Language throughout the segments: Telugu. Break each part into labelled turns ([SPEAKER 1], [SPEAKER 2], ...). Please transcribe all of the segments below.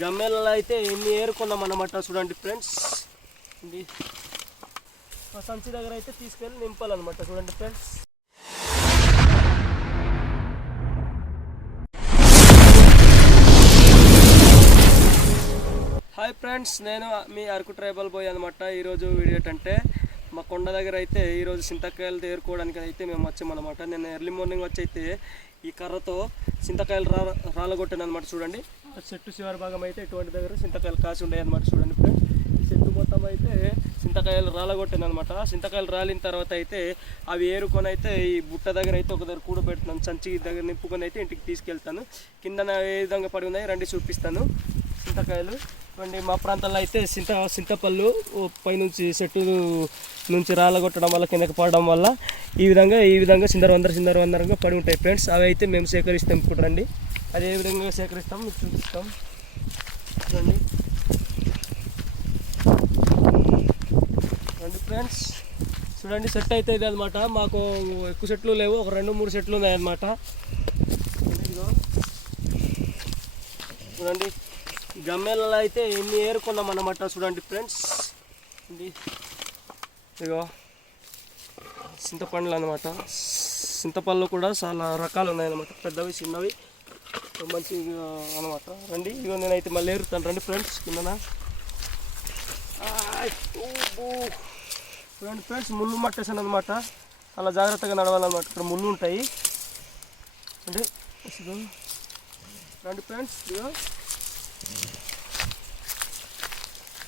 [SPEAKER 1] గమ్మెలలో అయితే ఎన్ని ఏరుకున్నాం అన్నమాట చూడండి ఫ్రెండ్స్. ఇది మా సంచి దగ్గర అయితే తీసుకెళ్ళి నింపాలన్నమాట చూడండి ఫ్రెండ్స్. హాయ్ ఫ్రెండ్స్ నేను మీ అరకు ట్రైబల్ బాయ్ అనమాట ఈరోజు వీడియో ఏంటంటే మా కొండ దగ్గర అయితే ఈరోజు చింతకాయలు తేరుకోవడానికి అయితే మేము వచ్చామన్నమాట నేను ఎర్లీ మార్నింగ్ వచ్చి అయితే ఈ కర్రతో చింతకాయలు రా రాలగొట్టాను అనమాట చూడండి. చెట్టు చివరి భాగం అయితే ఇటువంటి దగ్గర చింతకాయలు కాసి ఉన్నాయి అనమాట చూడండి ఫ్రెండ్స్ ఈ చెట్టు మొత్తం అయితే చింతకాయలు రాలగొట్టాను అనమాట చింతకాయలు రాలిన తర్వాత అయితే అవి ఏరుకొని అయితే ఈ బుట్ట దగ్గర అయితే ఒక దగ్గర కూడబెడుతున్నాను సంచి దగ్గర నింపుకొని అయితే ఇంటికి తీసుకెళ్తాను. కిందన ఏ విధంగా పడి ఉన్నాయి రండి చూపిస్తాను. చింతకాయలు ఇవ్వండి. మా ప్రాంతంలో అయితే చింత చింతపళ్ళు ఓ పైనుంచి చెట్టు నుంచి రాళ్ళగొట్టడం వల్ల కిందకి పడడం వల్ల ఈ విధంగా ఈ విధంగా చిందర వందర చిందర వందరంగా పడి ఉంటాయి ఫ్రెండ్స్ అవి అయితే మేము సేకరిస్తాం. ఇప్పుడు రండి. అది ఏ విధంగా సేకరిస్తాం మీకు చూపిస్తాం. చూడండి రండి ఫ్రెండ్స్. చూడండి సెట్ అయితే ఇది అనమాట మాకు ఎక్కువ సెట్లు లేవు ఒక రెండు మూడు సెట్లు ఉన్నాయి అనమాట ఇదిగో. చూడండి గమ్మెలలో అయితే ఎన్ని ఏరుకున్నాం అన్నమాట చూడండి ఫ్రెండ్స్. ఇది ఇదిగో. చింతపండ్లు అనమాట చింతపళ్ళు కూడా చాలా రకాలు ఉన్నాయన్నమాట పెద్దవి చిన్నవి. మంచి అనమాట రండి ఇదిగో నేనైతే మళ్ళీ ఎరుతాను రండి ఫ్రెండ్స్ కిందన. రెండు ఫ్రెండ్స్ ముళ్ళు మట్టేసాను అనమాట అలా జాగ్రత్తగా నడవాలన్నమాట. ఇక్కడ ముళ్ళు ఉంటాయి. అంటే రెండు రండి ఫ్రెండ్స్ ఇదిగో.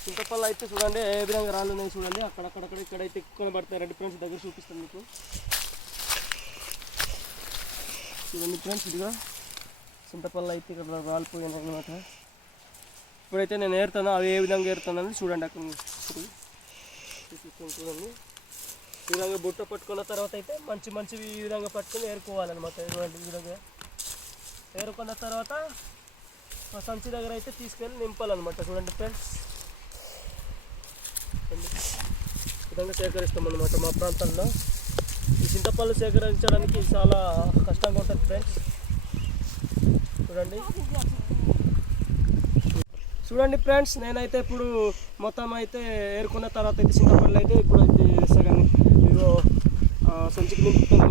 [SPEAKER 1] చింతపల్లి అయితే చూడండి ఏ విధంగా రాళ్ళు ఉన్నాయి చూడండి. అక్కడక్కడక్కడ ఇక్కడైతే ఎక్కువ పడతాయి రెండు ఫ్రెండ్స్ దగ్గర చూపిస్తాను మీకు. చూడండి ఫ్రెండ్స్ ఇదిగా. చింతపల్లి అయితే ఇక్కడ రాలిపోయాను అనమాట ఇప్పుడైతే నేను ఏరుతాను అవి ఏ విధంగా ఏరుతానని చూడండి అక్కడ చూడండి. ఈ విధంగా బుట్ట పట్టుకున్న తర్వాత అయితే మంచి మంచివి ఈ విధంగా పట్టుకుని ఏరుకోవాలన్నమాట. చూడండి ఈ విధంగా ఏరుకున్న తర్వాత మా సంచి దగ్గర అయితే తీసుకెళ్ళి నింపాలన్నమాట. చూడండి ఫ్రెండ్స్. ఈ విధంగా సేకరిస్తాం అనమాట మా ప్రాంతంలో. ఈ చింతపళ్ళు సేకరించడానికి చాలా కష్టంగా ఉంటుంది ఫ్రెండ్స్. చూడండి. చూడండి ఫ్రెండ్స్ నేనైతే ఇప్పుడు మొత్తం అయితే ఏరుకున్న తర్వాత అయితే చింతపళ్ళు అయితే ఇప్పుడు అయితే సగం ఇదిగో సంచికి నింపుతుంది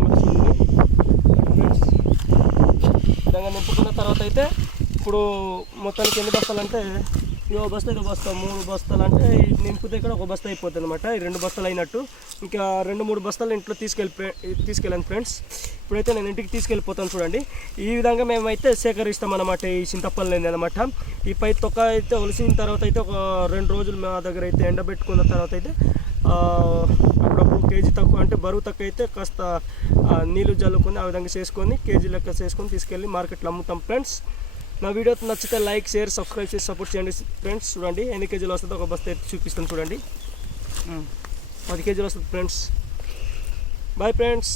[SPEAKER 1] ఫ్రెండ్స్ విధంగా నింపుకున్న తర్వాత అయితే ఇప్పుడు మొత్తానికి ఎన్ని బస్తాలంటే అంటే బస్తా ఇదో బస్తా మూడు బస్తాలు అంటే నింపితే ఇక్కడ ఒక బస్తా అయిపోతుంది అనమాట ఈ రెండు బస్తాలు అయినట్టు. ఇంకా రెండు మూడు బస్తాలు ఇంట్లో తీసుకెళ్ళి తీసుకెళ్ళాను ఫ్రెండ్స్. ఇప్పుడైతే నేను ఇంటికి తీసుకెళ్ళిపోతాను చూడండి. ఈ విధంగా మేమైతే సేకరిస్తాం అనమాట ఈ చింతపల్లిని అనమాట ఈ పై తొక్క అయితే ఒలిసిన తర్వాత అయితే ఒక రెండు రోజులు మా దగ్గర అయితే ఎండబెట్టుకున్న తర్వాత అయితే అప్పుడప్పుడు కేజీ తక్కువ అంటే బరువు తక్కువ అయితే కాస్త నీళ్ళు నీళ్ళు జల్లుకొని ఆ విధంగా చేసుకొని కేజీ లెక్క చేసుకొని తీసుకెళ్ళి మార్కెట్లో అమ్ముతాం ఫ్రెండ్స్. నా వీడియో నచ్చితే లైక్ షేర్ సబ్స్క్రైబ్ చేసి సపోర్ట్ చేయండి. ఫ్రెండ్స్ చూడండి. ఎన్ని కేజీలు వస్తుందో ఒక బస్తా అయితే చూపిస్తాను చూడండి. పది కేజీలు వస్తుంది ఫ్రెండ్స్ బాయ్ ఫ్రెండ్స్